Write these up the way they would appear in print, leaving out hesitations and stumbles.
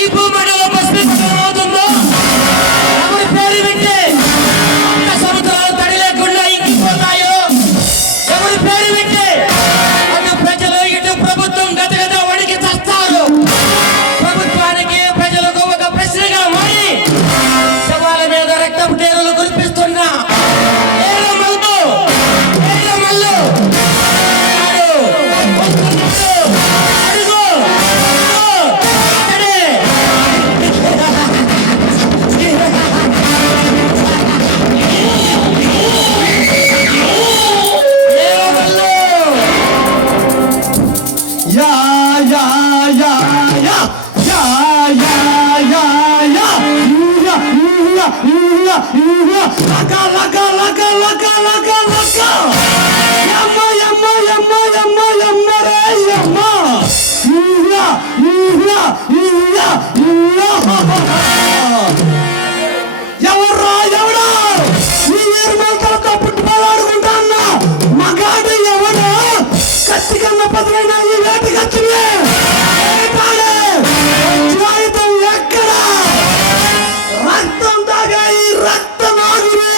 ఈ భూమండలం భస్మీకృతం అవుతుందో, ఎవరి పేరు వింటే ఒక్క సముద్రాలు తడి లేకుండా ఇంకిపోతాయో, ఎవరి పేరు వింటే అటు ప్రజలు ఇటు ప్రభుత్వం గతగత వణికి చస్తారు. ప్రభుత్వానికి ప్రజలకు ఒక ప్రశ్నగా మారి శవాల మీద రక్తపు టేరులు కురిపిస్తున్నా ఎవర్రా ఎవడా ఈ నిర్మలతో పుట్టుబలాడుకుంటా అన్నా మగాడు ఎవడా కత్తి కన్న పదులైన ఈ వేటి కత్తినే ఎక్కడ రక్తం తాగా ఈ రక్త నాగులే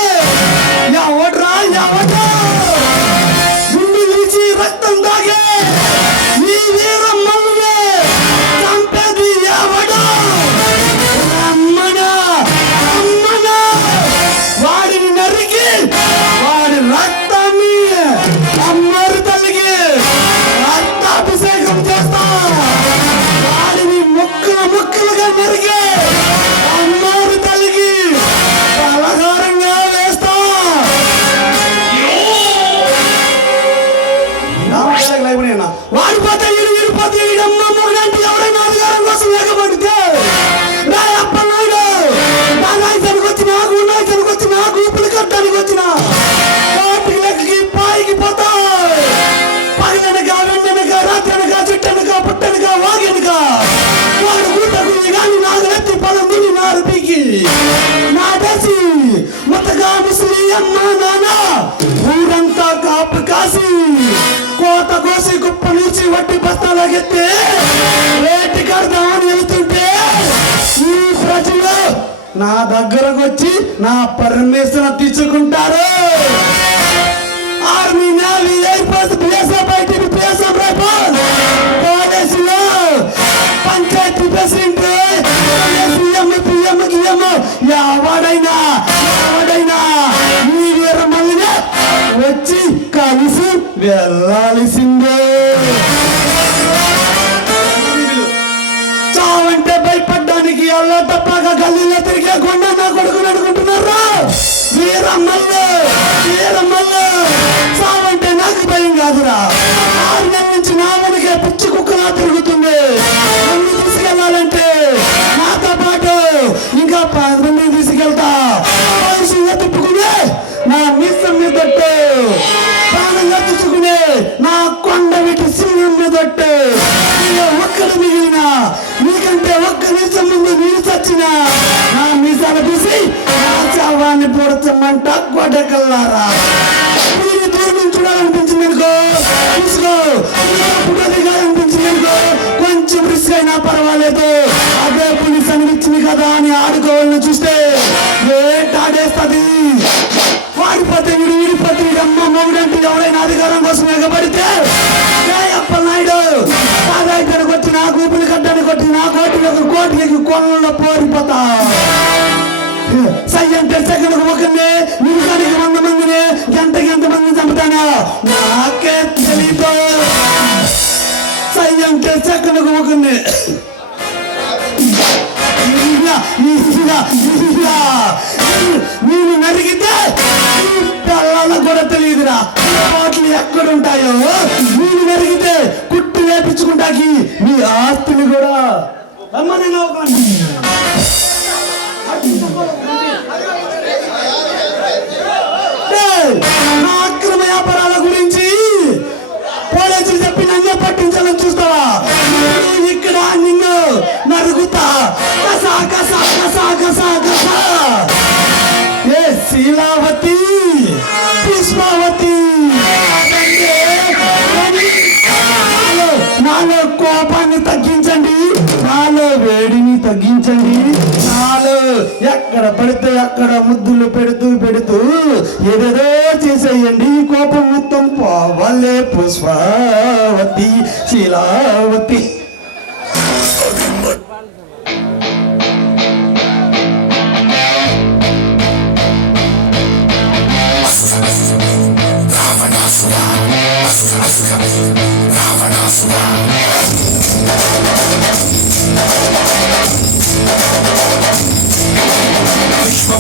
ఎవడ్రా ఎవడా గుండు విరిచి రక్తం తాగే ఈ వీర మల్లులే చంపేది ఎవడా వాడిని నరికి వాడి రక్తాన్ని అమ్మరు తల్లికి రక్తాభిషేకం చేస్తా. వాడిని ముక్కలుగా నరికి అమ్మరు తల్లికి పలహారంగా వేస్తా. వాడిపోతే వీడిపోతే వీడమ్మ మొగడంటే ఎవరైనా అధికారం కోసం లేకపోతే గూపులు కట్టడానికి వచ్చిన కోటికి లెక్కకి పాయికి పోతాయి. పైనక వెన్నెనక రాత్రనక చెట్టనక పుట్టనక వాగెనక వాడు గుట్టకు కానీ నాగలెత్తి పొలం దుని నారుపీకి నాటేసి మొత్తగా ముసలి అమ్మ నాన్న ఊరంతా కాపు కాసి కోత కోసి కుప్ప నుంచి వట్టి బస్తాలకెత్తే రేటి కడదామని వెళ్తుంటే ఈ ప్రజలు నా దగ్గరకు వచ్చి నా పర్మిషన్ తీసుకుంటారు. Army navy air force BSF ITB PSF rifle పోలీసులు పంచాయతీ ప్రెసిడెంట్ సీఎం పిఎం గిఎం ఎవడైనా ఈ వీరమల్లిని వచ్చి కలిసి వెళ్ళాల్సిందే. చావంటే భయపడ్డానికి అల్లా తప్పక గల్లీలో తిరిగే కొండ నా కొడుకుని అనుకుంటున్నారా? వీరమ్మల్లు చావంటే నాకు భయం కాదురా. 6 నెలల నుంచి నా వెనకే పిచ్చి కుక్కలా తిరుగుతుంది. నన్ను తీసుకెళ్లాలంటే నాతో పాటు ఇంకా 10 మందిని తీసుకెళ్తా. భవిష్యంగా తిప్పుకునే నా మీసం మీదట్టు ప్రాణంగా తీసుకునే నా కొండ వీటి సింహం మీదట్టు ఒక్కడు మిగిలిన నీకంటే ఒక్క నిమిషం ముందు మీరు చచ్చిన నా మీసాల తీసి నా చావాన్ని పొడచమంట గొడ్డకల్లారా. మీరు దూరం నుంచి చూడాలనిపించింది అనుకో తీసుకో, అనిపించింది అనుకో కొంచెం రిస్క్ అయినా పర్వాలేదు. అదే పోలీస్ అనిపించింది కదా అని ఆడుకోవాలని చూస్తే వేటాడేస్తుంది. వాడిపోతే వీడిపోతే వీడమ్మ మొగుడంటే ఎవరైనా అధికారం కోసం ఎగబడితే అప్పలనాయుడు సాదాయికి వచ్చి నా గూపులు కట్టడానికి కొట్టి నా కోటికి కొనలో పోరిపోతా. సై అంటే సెకండ్కి ఒకరిని నిమిషానికి 100 మందిని గంటకి ఎంతమందిని చంపుతానా నాకే తెలీదు. సై అంటే సెకండ్కి ఒకరిని నేను నరిగితే పిల్లల కూడా తెలియదురా కోట్లు ఎక్కడుంటాయో. నేను నరిగితే కుట్టు వేపించుకుంటాకి మీ ఆస్తిని కూడా నా అక్రమ వ్యాపారాల గురించి పోలీసులు చెప్పి నన్నే పట్టించాలని చూస్తావా? ఇక్కడ నిన్ను నరుగుతా కసా కసా కసా కసా కసా. ఏ శీలావతి పుష్పావతి నాలో కోపాన్ని తగ్గించండి, నాలో వేడిని తగ్గించండి. చాలు, ఎక్కడ పడితే అక్కడ ముద్దులు పెడుతూ పెడుతూ ఏదేదో చేసేయండి. కోపం మొత్తం పోవాలే పుష్పావతి శీలావతి.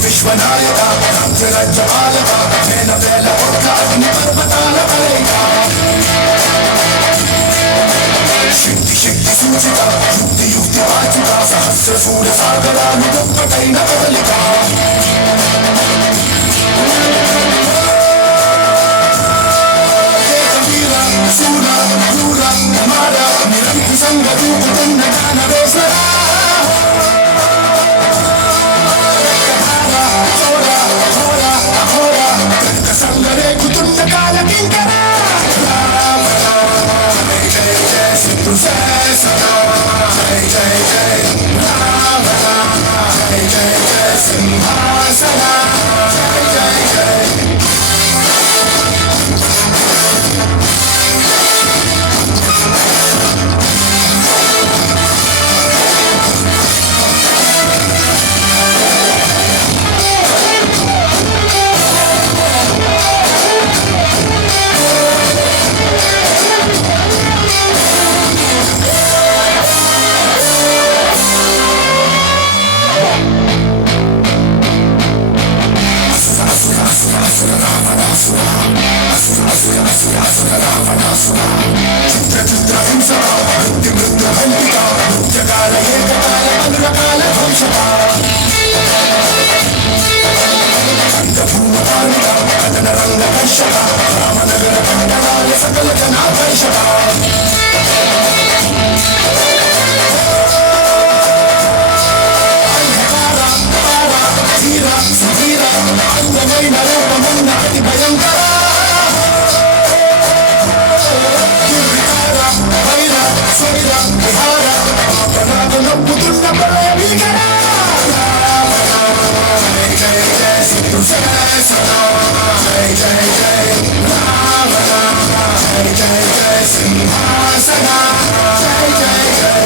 విశ్వనాయక రాజ్యరాజ్యపాలక వేల వేల కోట్ల అగ్ని పర్వతాల కలయిక శక్తి శక్తి సూచిక యుక్తి యుక్తి వాచిక సహస్ర సూర్య సాగరాలు ఒక్కటైన కదలిక వీర శూర క్రూర మార నిరంకుశంగ రూపుతున్న జ్ఞానవేశ్వర సంగరేకుతున్న కాలకింకర జయ జయ సిద్ధు జయ జయ జయ రావణ జయ జయ జయ సింహాసన జయ జయ జయ సకల జనాకర్షక ధీర సుధీర అందమైన రూపమున్న అతి భయంకర వైర స్వైర విహార అపరాధ నవ్వుతున్న ప్రళయ భీకర జయ జయ సిద్ధు జయ జయ జయ రావణ జయ జయ జయ సింహాసన జయ జయ జయ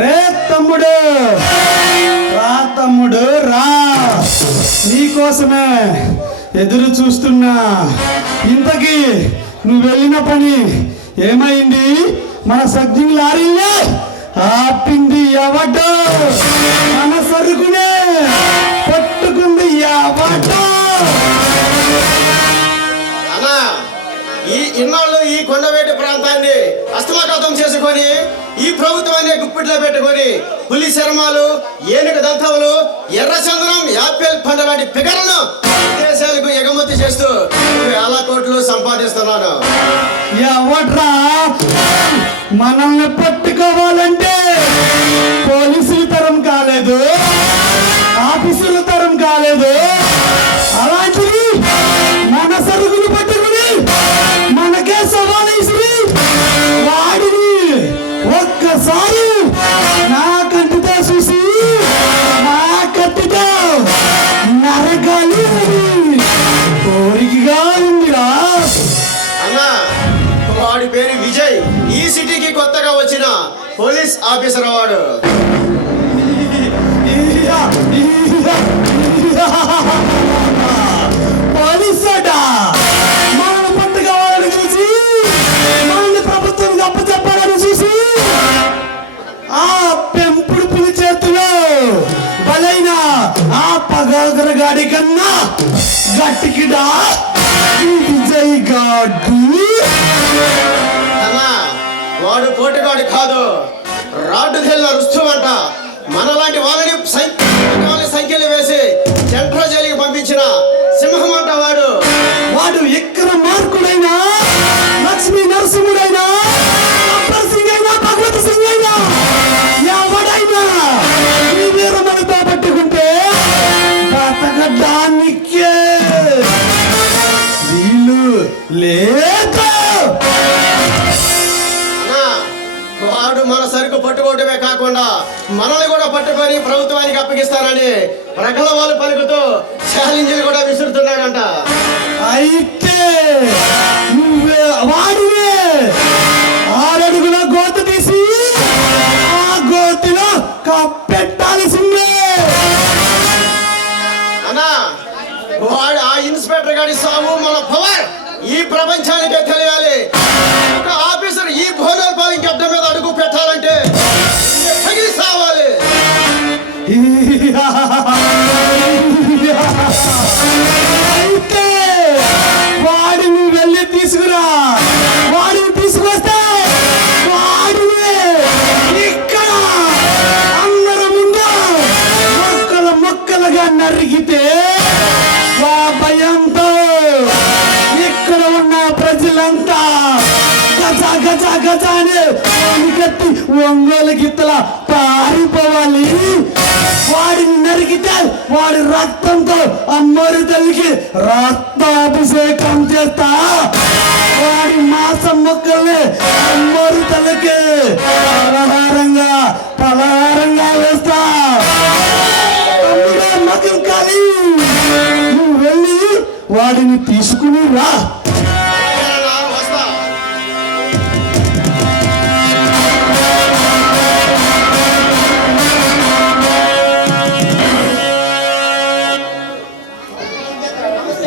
రే తమ్ముడు రా, తమ్ముడు రా, నీకోసమే ఎదురు చూస్తున్నా. ఇంతకీ నువ్వు వెళ్ళిన పని ఏమైంది? మన సబ్జింగ్ లారీలే ఆపింది ఎవటో, మన సరుకునే పట్టుకుంది ఎవటో. అన్నా, ఇన్నాళ్ళు ఈ కొండవేటి ప్రాంతాన్ని హస్తమగతం చేసుకొని ఈ ప్రభుత్వాన్ని గుప్పిట్లో పెట్టుకొని పులి చర్మాలు, ఏనుగు దంతములు, ఎర్రచందనం, యాపిల్ పండు లాంటి ఫిగర్లను దేశాలకు ఎగుమతి చేస్తూ వేల కోట్లు సంపాదిస్తున్నాను. ఎవట్రా మనల్ని పట్టుకోవాలంటే పోలీసుల తరం కాలేదు, ఆఫీసుల తరం కాలేదు. అలాంటివి మన సరుకులు పట్టుకుని మనకే సవాలు ఇసిరి వాడిని ఒక్కసారి నా కంటితో చూసి నా కత్తితో నరకాలి కోరికగా ఉందిరా. అన్నా, వాడి పేరు విజయ్, ఈ సిటీకి కొత్తగా వచ్చిన పోలీస్ ఆఫీసర్ వాడు. పోలీసట మనల్ని పట్టుకోవాలని చూసి, మనల్ని ప్రభుత్వం అప్పు చెప్పాలని చూసి ఆ పెంపుడు పులి చేతిలో బలైన ఆ పగోదరగాడి కన్నా గట్టికిడా ఈ విజయ్ గాడు. అన్నా, వాడు పోటుగాడు కాదు, రాడ్డు తెల్ల రుస్తుమంట. మనలాంటి వాళ్ళని సంఖ్యలు వేసి సెంట్రల్ జైలుకి పంపించిన సింహం అంట వాడు. వాడు ఎక్కడ మార్కుడైనా, లక్ష్మీ నరసింహుడైనా, అబ్బర్ సింగ్ అయినా, భగవత్ సింగ్ అయినా, ఎవడైనా ఈ వీరమణితో పట్టుకుంటే బతకడానికే వీలు లేదు. అన్నా, వాడు మన సరుకు పట్టుకోవటమే కాకుండా మనల్ని కూడా పట్టుకొని ప్రభుత్వానికి అప్పగిస్తానని ప్రగలవాళ్ళు పలుకుతూ ఛాలెంజ్లు కూడా విసురుతున్నాడంట. అయితే నువ్వే వాడివే 6 అడుగుల గోత తీసి ఆ గోతిలో కప్పెట్టాల్సిందే. అన్నా, వాడు ఆ ఇన్స్పెక్టర్ గారి సాము మన పవర్ ఈ ప్రపంచానికే తెలియాలి. ఒక ఆఫీసర్ ఈ భోనోపాలి గడ్డ మీద అడుగు పెట్టాలంటే తగిలి సావాలి. అయితే వాడిని వెళ్ళి తీసుకురా. వాడిని తీసుకొస్తే వాడిని ఇక్కడ అందరి ముందు మొక్కలుగా నరికితే ఆ భయంతో ఇక్కడ ఉన్న ప్రజలంతా గజ గజ గజ అని కట్టి ఒంగోలు గిత్తల పారిపోవాలి. వాడిని నరికితే వాడి రక్తంతో అమ్మోరి తల్లికి రక్తాభిషేకం చేస్తా. వాడి మాంసం ముక్కల్ని అమ్మోరి తల్లికి పలహారంగా వేస్తా. తమ్ముడే మగం కాలి, నువ్వు వెళ్ళి వాడిని తీసుకుని రా. అలాగేనా, వస్తా.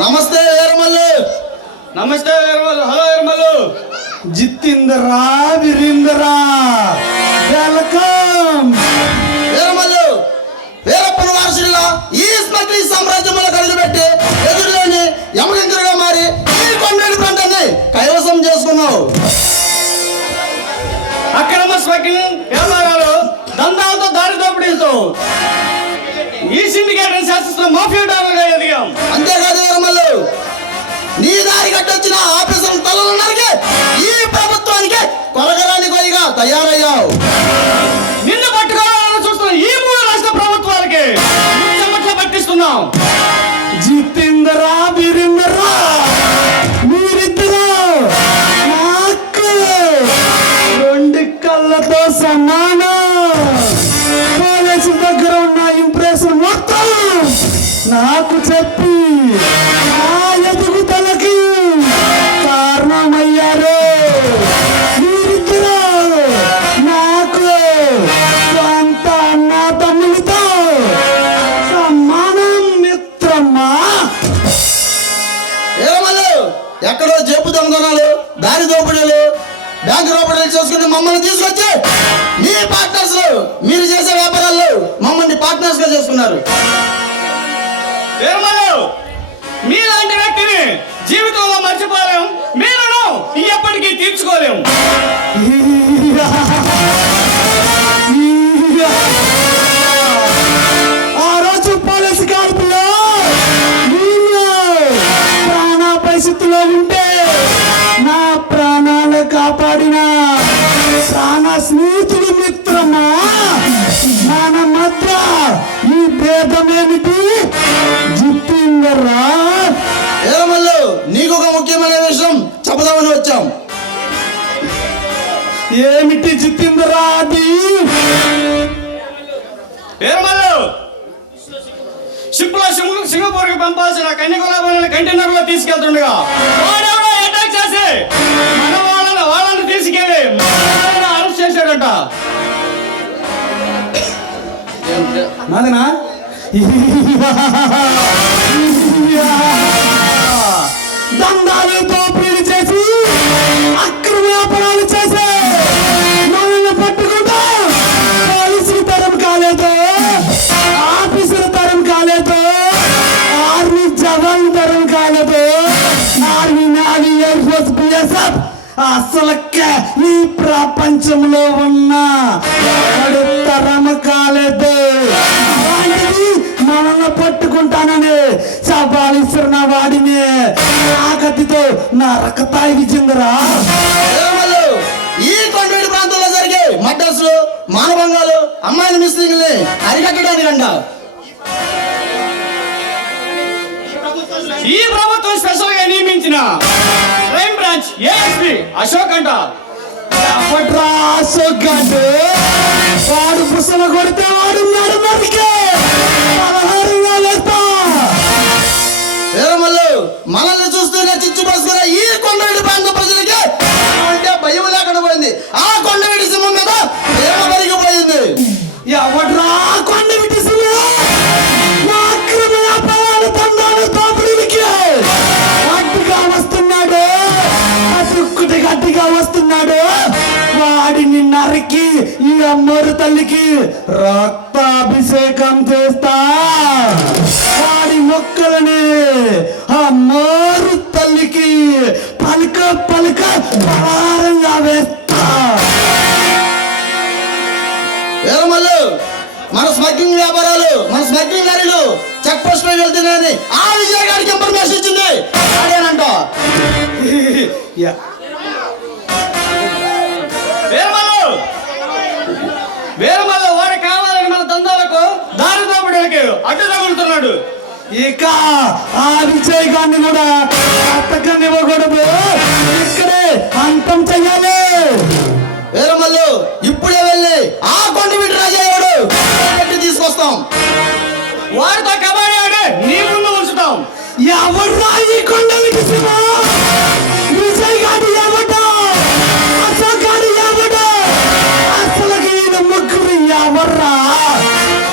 నమస్తే ఎర్మల్లు. నమస్తే ఎర్మల్లు. హలో ఎర్మల్లు. జితేంద్ర వీరేంద్ర వెల్కమ్. ఎర్మల్లు, అసలు మాఫియా డాలర్గా ఎదిగాం. అంతేకాదు వీరమల్లు, నీ దారి కట్టొచ్చిన ఆఫీసర్ల తలలు నరికి ఈ ప్రభుత్వానికి కొరగరాని కొయ్యగా తయారయ్యావు. నిన్ను పట్టుకోవాలని చూస్తున్న ఈ 3 రాష్ట్ర ప్రభుత్వాలకి చెమట్లు పట్టిస్తున్నాం. జితేంద్రా వీరేంద్రా మీరిద్దరు నాకు 2 కళ్ళతో సమానం. పోలీసు దగ్గర ఉన్న ఇంప్రెషన్ మొత్తం నాకు చెప్పి నా ఎదుగుదలకి కారణమయ్యారు. మీరిద్దరు నాకు సొంత అన్న తమ్ములతో సమానం మిత్రమా. వీరమల్లు, ఎక్కడో జేబు దొంగతనాలు, దారి దోపిడీలు, బ్యాంకు దోపిడీలు చేసుకుని మమ్మల్ని తీసుకొచ్చి మీ పార్ట్నర్స్ మీరు చేసే వ్యాపారాల్లో మమ్మల్ని పార్ట్నర్స్ గా చేసుకున్నారు. వీరమల్లు, మీలాంటి వ్యక్తిని జీవితంలో మర్చిపోలేం, మీరును ఎప్పటికీ తీర్చుకోలేం. ఆ రోజు పోలీసు కాల్పులో నేను ప్రాణాపాయ స్థితిలో ఉంటే నా ప్రాణాలు కాపాడిన ప్రాణ స్నేహితుడి మిత్రమా. మన మధ్య ఈ భేదమేమిటి జితేంద్రా? వీరమల్లు, నీకు ఒక ముఖ్యమైన విషయం చెప్పదామని వచ్చాం. ఏమిటి జితేంద్రా అది? వీరమల్లు, షిప్ లో సింగపూర్ కి పంపాల్సిన కన్యకులాభాలను కంటైనర్ లో తీసుకెళ్తుండగా వాడెవడో అటాక్ చేసి మన వాళ్ళని తీసుకెళ్లి అరెస్ట్ చేశాడట. నాదనా దందాలు దోపిడీలు చేసి అక్రమ వ్యాపారాలు చేసి మనల్ని పట్టుకుంటా పోలీసుల తరం కాలేదు, ఆఫీసుల తరం కాలేదు, ఆర్మీ జవాన్ తరం కాలేదు, army navy air force BSF అసలుకే ఈ ప్రపంచంలో ఉన్న ఎవడు తరం కాలేదు. అలాంటిది మనల్ని పట్టుకుంటానని సవాలిస్తున్న వాడిని ఆకతితో నా రకతాయి విజేంద్రా. వీరమల్లు, ఈ కొండవీడి ప్రాంతంలో జరిగే మర్డర్స్, మానభంగాలు, అమ్మాయిల మిస్సింగ్ని అరికట్టడానికంట ఈ ప్రభుత్వం స్పెషల్ గా నియమించిన క్రైమ్ బ్రాంచ్ ఏఎస్పీ అశోక్ అంట. ఎవడ్రా అశోక్ గాడు? వాడు పుసలు కొడితే వాడు నడు నరికే 16 వేలేస్తా. వీరమల్లు, మనల్ని చూస్తూనే చిచ్చు పోసుకునే ఈ కొండవీడి ప్రాంత ప్రజలకి అంటే భయం లేకుండా పోయింది. ఆ కొండవీడి సింహం మీద ప్రేమ పెరిగిపోయింది. ఎవడ్రా కొండ విటిసిలు? నా అక్రమ వ్యాపారాలు తండాలు దోపిడీలకి గట్టిగా వస్తున్నాడు, అతుక్కుటి గట్టిగా వస్తున్నాడు. వాడిని నరికి ఈ అమ్మోరు తల్లికి రక్తాభిషేకం చేస్తా. వాడి మొక్కలని అమ్మోరు తల్లికి పలుక పలుక పరారంగా వేస్తా. వీరమల్లు, మన స్మగ్లింగ్ వ్యాపారాలు, మన స్మగ్లింగ్ లారీలు చెక్ పోస్ట్ పై వెళ్తున్నాయని ఆ విజయ్ గారికి ఇన్ఫర్మేషన్ ఇచ్చింది అదేనంట. వీరమల్లు వాడు కావాలని మన దందాలకు దారి దోపిడీలకి అడ్డు తగులుతున్నాడు. ఇక ఆ విజయ్ గారిని కూడా అత్తకనివ్వకూడదు, ఇక్కడే అంతం చెయ్యాలి. వీరమల్లు, ఇప్పుడే వెళ్ళి ఆ కొండవీడి రాజా ఎవడు పెట్టి తీసుకొస్తాం. వాడితో కబడ్డీ ఆడే నీ ముందు ఉంచుతాం. ఎవడ్రా ఈ కొండ విడిసిన? విజయ్ గారు ఎవడో, అశోక్ గారు ఎవడో, అసలు వీళ్ళ ముగ్గురు ఎవర్రా?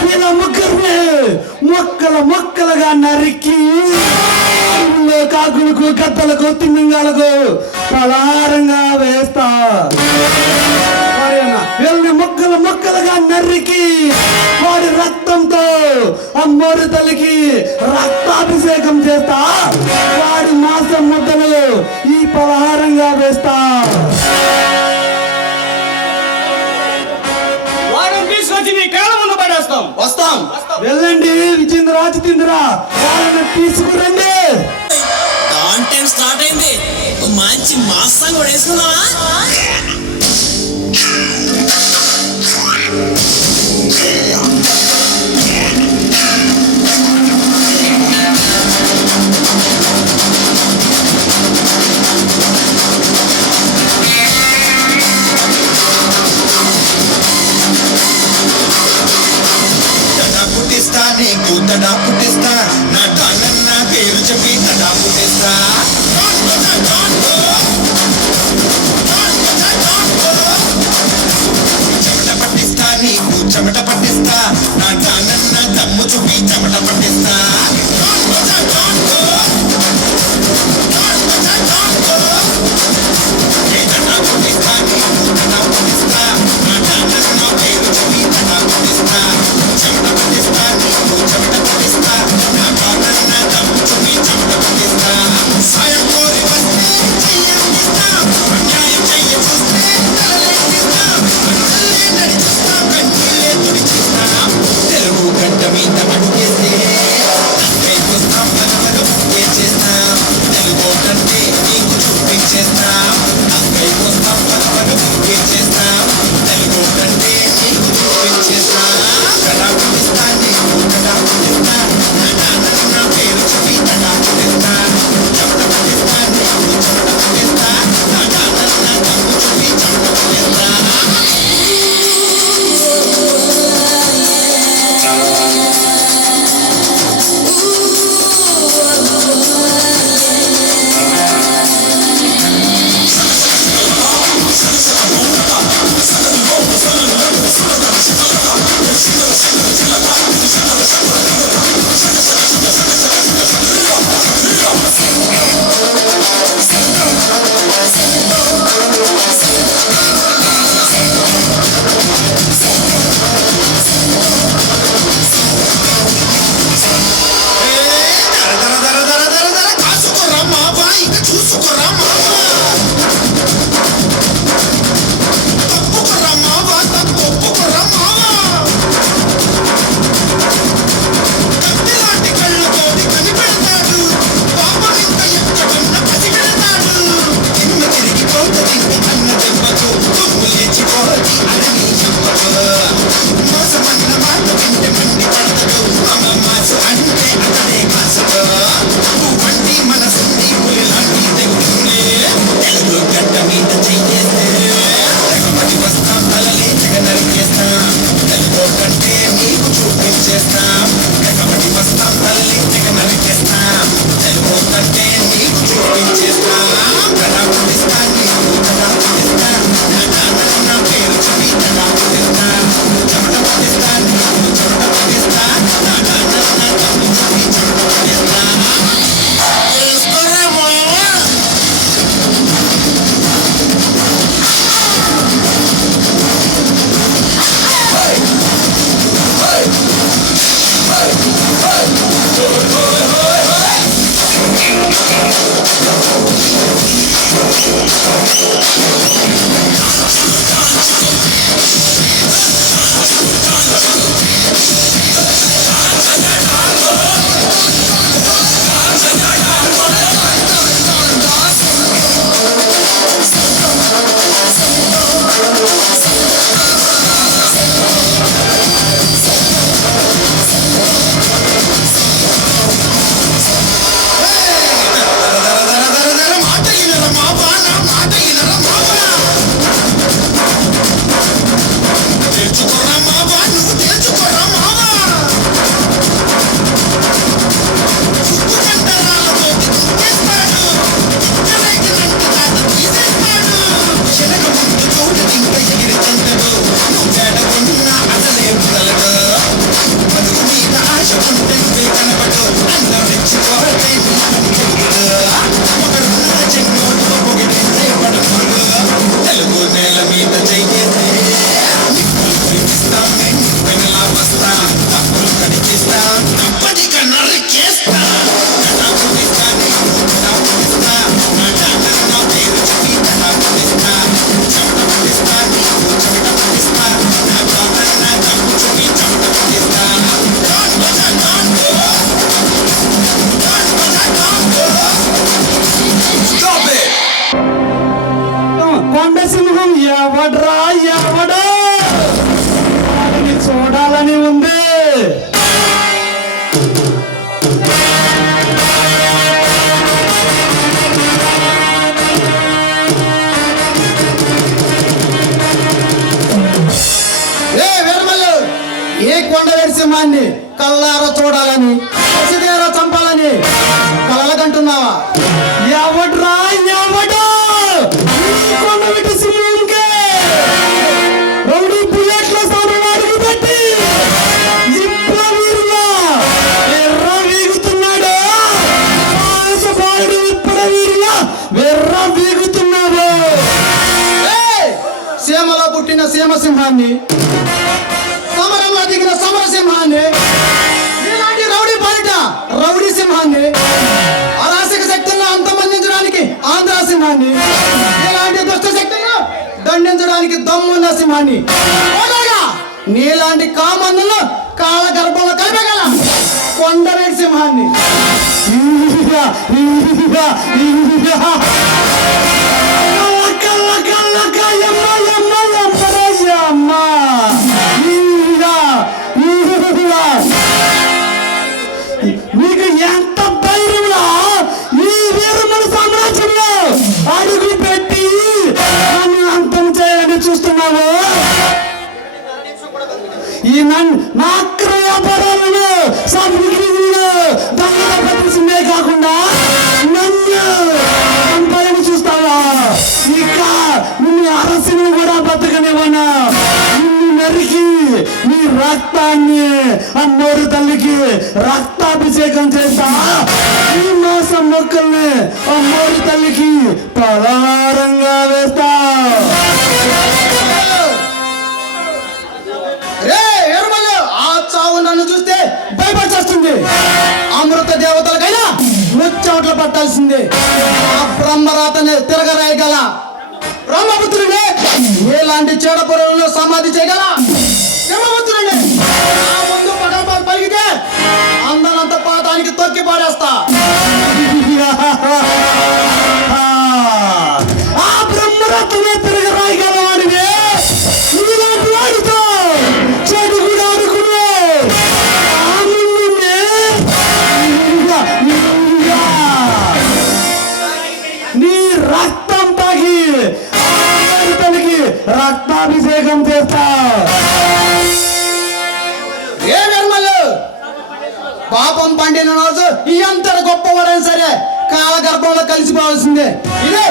వీళ్ళ ముగ్గురిని మొక్కలుగా నరికి కాకులకు, కత్తలకు, తిమ్మింగాలకు పలారంగా వేస్తా. వీళ్ళని మొక్కలుగా నరికి వాడి రక్తంతో అమ్మోరు తల్లికి రక్తాభిషేకం చేస్తా. వాడి మాంసం ముద్దలు ఈ పలహారంగా వేస్తా. వాడిని తీసుకొచ్చి నీ కాళ్ళ ముందు పడేస్తా. చేస్తాం. వస్తాం. వెళ్ళండి విజేంద్ర జితేంద్ర, వాళ్ళని తీసుకురండి. కాంటెంట్ స్టార్ట్ అయింది. మంచి మాస్ సాంగ్ కూడా వేసుకున్నావా? తడా పుట్టిస్తా నీకు తడా పుట్టిస్తా, నా డాలర్ నా పేరు చెప్పి తడా పుట్టిస్తా. చెమట పట్టిస్తా నీకు చెమట పట్టిస్తా, నా డాలర్ నా దమ్ము చూపి చెమట పట్టిస్తా. ఏ తడా పుట్టిస్తా నీకు తడా పుట్టిస్తా, నా డాలర్ నా పేరు చెప్పి తడా పుట్టిస్తా. చెమట పట్టిస్తా నీకు చెమట పట్టిస్తా, నా డాలర్ నా దమ్ము చూపి చెమట పట్టిస్తా. సాయం కోరి వస్తే చెయ్యందిస్తా, అన్యాయం చెయ్య చూస్తే తలలెక్కిస్తా. కళ్ళే నడిచిస్తా, కన్నీళ్ళే తుడిచిస్తా. తెలుగు గడ్డ మీద అడుగేస్తే కైకొస్తాం, పగపగ ముక్కే చేస్తాం. తెలుగు కంటే నీకు చూపించేస్తాం. కైకొస్తాం, పగపగ ముక్కే చేస్తాం. తెలుగు కంటే నీకు చూపించేస్తాం. కడా పుట్టిస్తా నీకు కడా పుట్టిస్తా, నా నాన్నని నా పేరు చెప్పి కడా పుట్టిస్తా. చెమట పట్టిస్తా నీకు చెమట పట్టిస్తా, నా నాన్నని నా దమ్ము చూపి చెమట పట్టిస్తా. ఏ కొండవేటి సింహాన్ని కళ్ళారా చూడాలని పసిదేరా చంపాలని కలలకంటున్నావా? ఎవడ్రా ఎవడు ఈ కొండవీటి సింహంకే రౌడీ బుల్లెట్ల సామాను అడుగు పెట్టి జిప్ల వీరులా ఎర్ర వీగుతున్నాడు. పాడు ఇప్పుడ వీరులా వెర్ర వీగుతున్నాడు. సీమలో పుట్టిన సీమసింహాన్ని, సమరంలో దిగిన సమరసింహాన్ని, ఇలాంటి రౌడీ పాలిట రౌడీ సింహాన్ని, అరాచక శక్తులను అంతమందించడానికి ఆంధ్ర సింహాన్ని, ఇలాంటి దుష్ట శక్తులను దండించడానికి దమ్మున్న సింహాన్ని, అలాగా నీలాంటి కామందులను కాళ్ళ గర్భంలో కలిపగల కొండవేటి సింహాన్ని. నీకు ఎంత ధైర్యంలో ఈ వీరముల సామ్రాజ్యంలో అడుగు పెట్టి నన్ను అంతం చేయాలని చూస్తున్నావు? ఈ నా వ్యాపారాలను సామగ్రిలో దొంగల ప్రదర్శనే కాకుండా నన్ను చంపాలని చూస్తావా? ఇక నిన్ను అరసిని కూడా బతకనివ్వను. నిన్ను నరికి నీ రక్తాన్ని అమ్మోరు తల్లికి రక్తాభిషేకం చేస్తా. ఈ మాసం మొక్కల్ని అమ్మోరు తల్లికి పలారంగా వేస్తా. ఆ చావు నన్ను చూస్తే భయపడిచేస్తుంది. అమృత దేవతలకైనా ముచ్చోట్ల పట్టాల్సిందే. ఆ బ్రహ్మరాతని తిరగరాయగల బ్రహ్మపుత్రుడే ఎలాంటి చెడపురంలో సమాధి చేయగల బ్రహ్మపుత్రుడే నా ముందు పటంపాలు పలిగితే అందనంత పాతానికి తొక్కి పాడేస్తా. ఆ బ్రహ్మరత్నమే తిరిగి రాయగలవాడివే. ఇలాంటి వాడితో చెడు కూడా ఆడుకునే నీ రక్తం తాగి తనకి రక్తాభిషేకం చేస్తా. ఏ నిర్మలు పాపం పండిన రోజు ఎంతటి గొప్పవాడైనా సరే కాలగర్భంలో కలిసిపోవాల్సిందే. ఇదే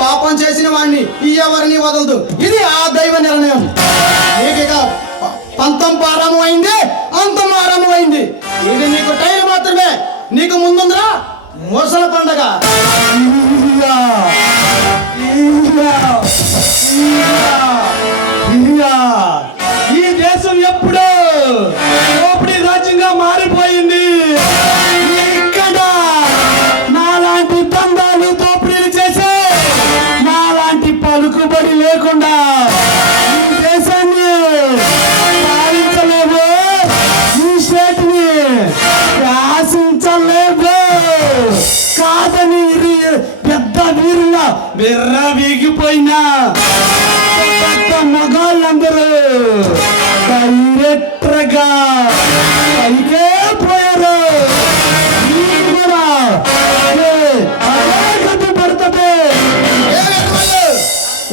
పాపం చేసిన వాడిని ఎవరిని వదలదు. ఇది ఆ దైవ నిర్ణయం. నీకు పంతం ప్రారంభమైంది, అంతం ఆరంభమైంది. ఇది నీకు టైం మాత్రమే. నీకు ముందుందిరా ముసల పండగ. ఈ దేశం ఎప్పుడో దోపిడీ రాజ్యంగా మారిపోయింది. ఇక్కడ నాలాంటి దందాలు దోపిడీలు చేసే నాలాంటి పలుకుబడి లేకుండా ఈ దేశాన్ని పాలించలేవు. ఈ స్టేట్ని శాసించలేవు. కాదని పెద్ద వీరుల వెర్ర వీగిపోయినా మగాళ్ళందరూ డైరెక్టర్గా పైకే పోయారు. కూడా పడుతుంది.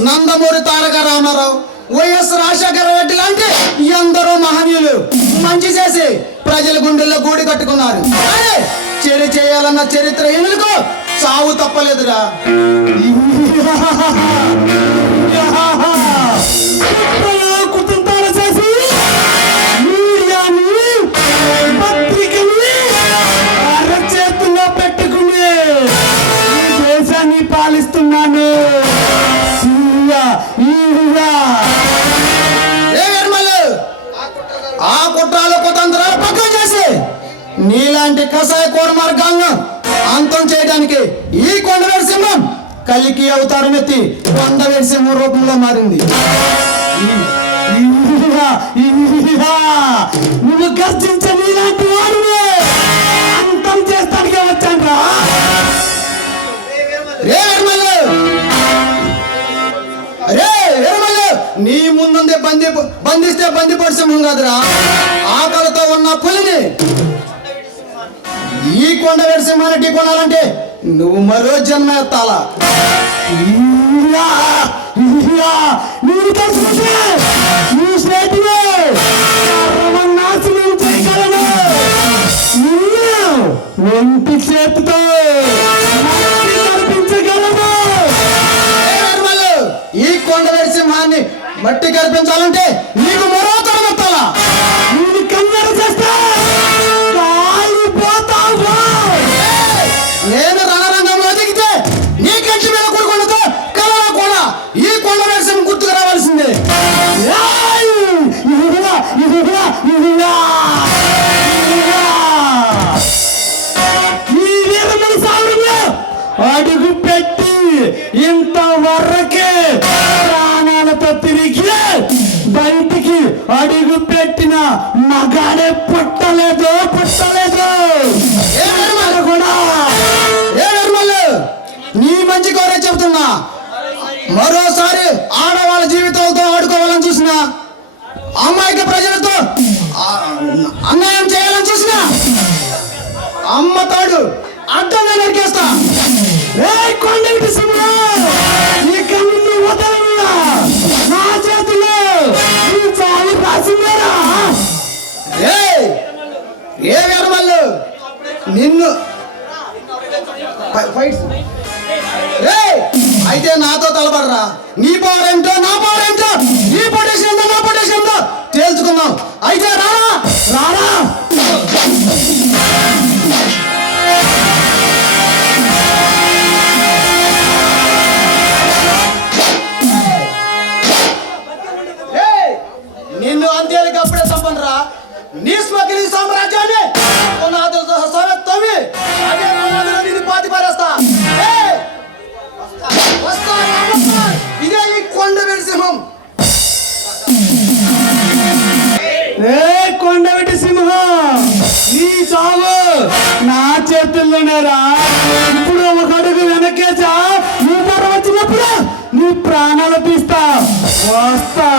నందమూరి తారక రామారావు, వైఎస్ రాజశేఖర రెడ్డి లాంటి ఎందరో మహనీయులు మంచి చేసి ప్రజల గుండెల్లో గూడి కట్టుకున్నారు. కానీ చెడు చేయాలన్న చరిత్ర ఎనుకో చావు తప్పలేదురా. కుటుంబాలు చేసి మీడియాని పత్రికని అరచేతుల్లో పెట్టుకుని దేశాన్ని పాలిస్తున్నాను. ఆ కుట్రాలు కుతంత్రాలు పక్కన చేసి నీలాంటి కషాయ కోర మార్గాలను అంతం చేయడానికి ఈ కొండవేటి సింహం కలికి అవతారం ఎత్తి కొండవేటి సింహం రూపంలో మారింది. నువ్వు గర్జించే నీలాంటి వాడిని అంతం చేస్తానికే వచ్చాను. నీ ముందుందే బంధిస్తే బందిపోటు సింహం కాదురా, ఆకలితో ఉన్న పులిని. ఈ కొండవేటి సింహాన్ని ఢీ కొనాలంటే నువ్వు మరో జన్మ ఎత్తాలా. నువ్వు తెలుసుకుంటే నువ్వు స్నేహితుడే చేతితో మట్టి కనిపించగలము. ఈ కొండవేటి సింహాన్ని మట్టి కనిపించాలంటే నీకు మరో తొడగొట్టాలా? నేను కన్నడ చేస్తా కాలిపోతావు. నేను రణరంగంలో దిగితే నీ కంటి మీద కూడుకుండతో కలవ కూడా ఈ కొండవేటి సింహం గుర్తుకు రావాల్సిందే. ఏయ్! ఇదిగో, ఇదిగో, ఇదిగో! ఇదిగో! ఈ వీరమల సాగులో అడుగు పెట్టి ఇంతవరకే ప్రాణాలతో తిరిగి బయటికి అడుగు పెట్టిన మగాడే పుట్టలేదు ఏ నిర్మల్ కూడా ఏ నిర్మల్ నీ మంచి కోరే చెబుతున్నా. మరోసారి ఆడవాళ్ళ జీవితాలతో ఆడుకోవాలని చూసినా, అమ్మాయికి ప్రజలతో అన్యాయం చేయాలని చూసినా అమ్మ తాడు అడ్డంగా నరికేస్తా. ఏ కొండవీటి సింహం, ఇక నిన్ను వదలనున్నా. నా చేతిలో నీ చావు రాసిందేరా. ఏ వీరమల్లు నిన్ను అయితే నాతో తలపడరా. నీ పవర్ ఏంటో నా పవర్ ఏంటో, నీ పొటేషన్ ఏంటో నా పొటేషన్ ఏంటో తేల్చుకుందాం. అయితే రారా రారా నిన్ను అంతేలికి అప్పుడే సంపన్నరా. నీ స్మగ్లీ సామ్రాజ్యాన్ని పునాదులతో సవెత్తవి అదే పునాదులు నిన్ను పాతి పారేస్తా. వస్తా, వస్తా. ఇదే ఈ కొండవేటి సింహం. ఏ కొండవీటి సింహం, నీ చావు నా చేతుల్లోనేరా. ఇప్పుడు ఒక అడుగు వెనకేసా, నీ ధర వచ్చినప్పుడు నీ ప్రాణాలు తీస్తా. వస్తా.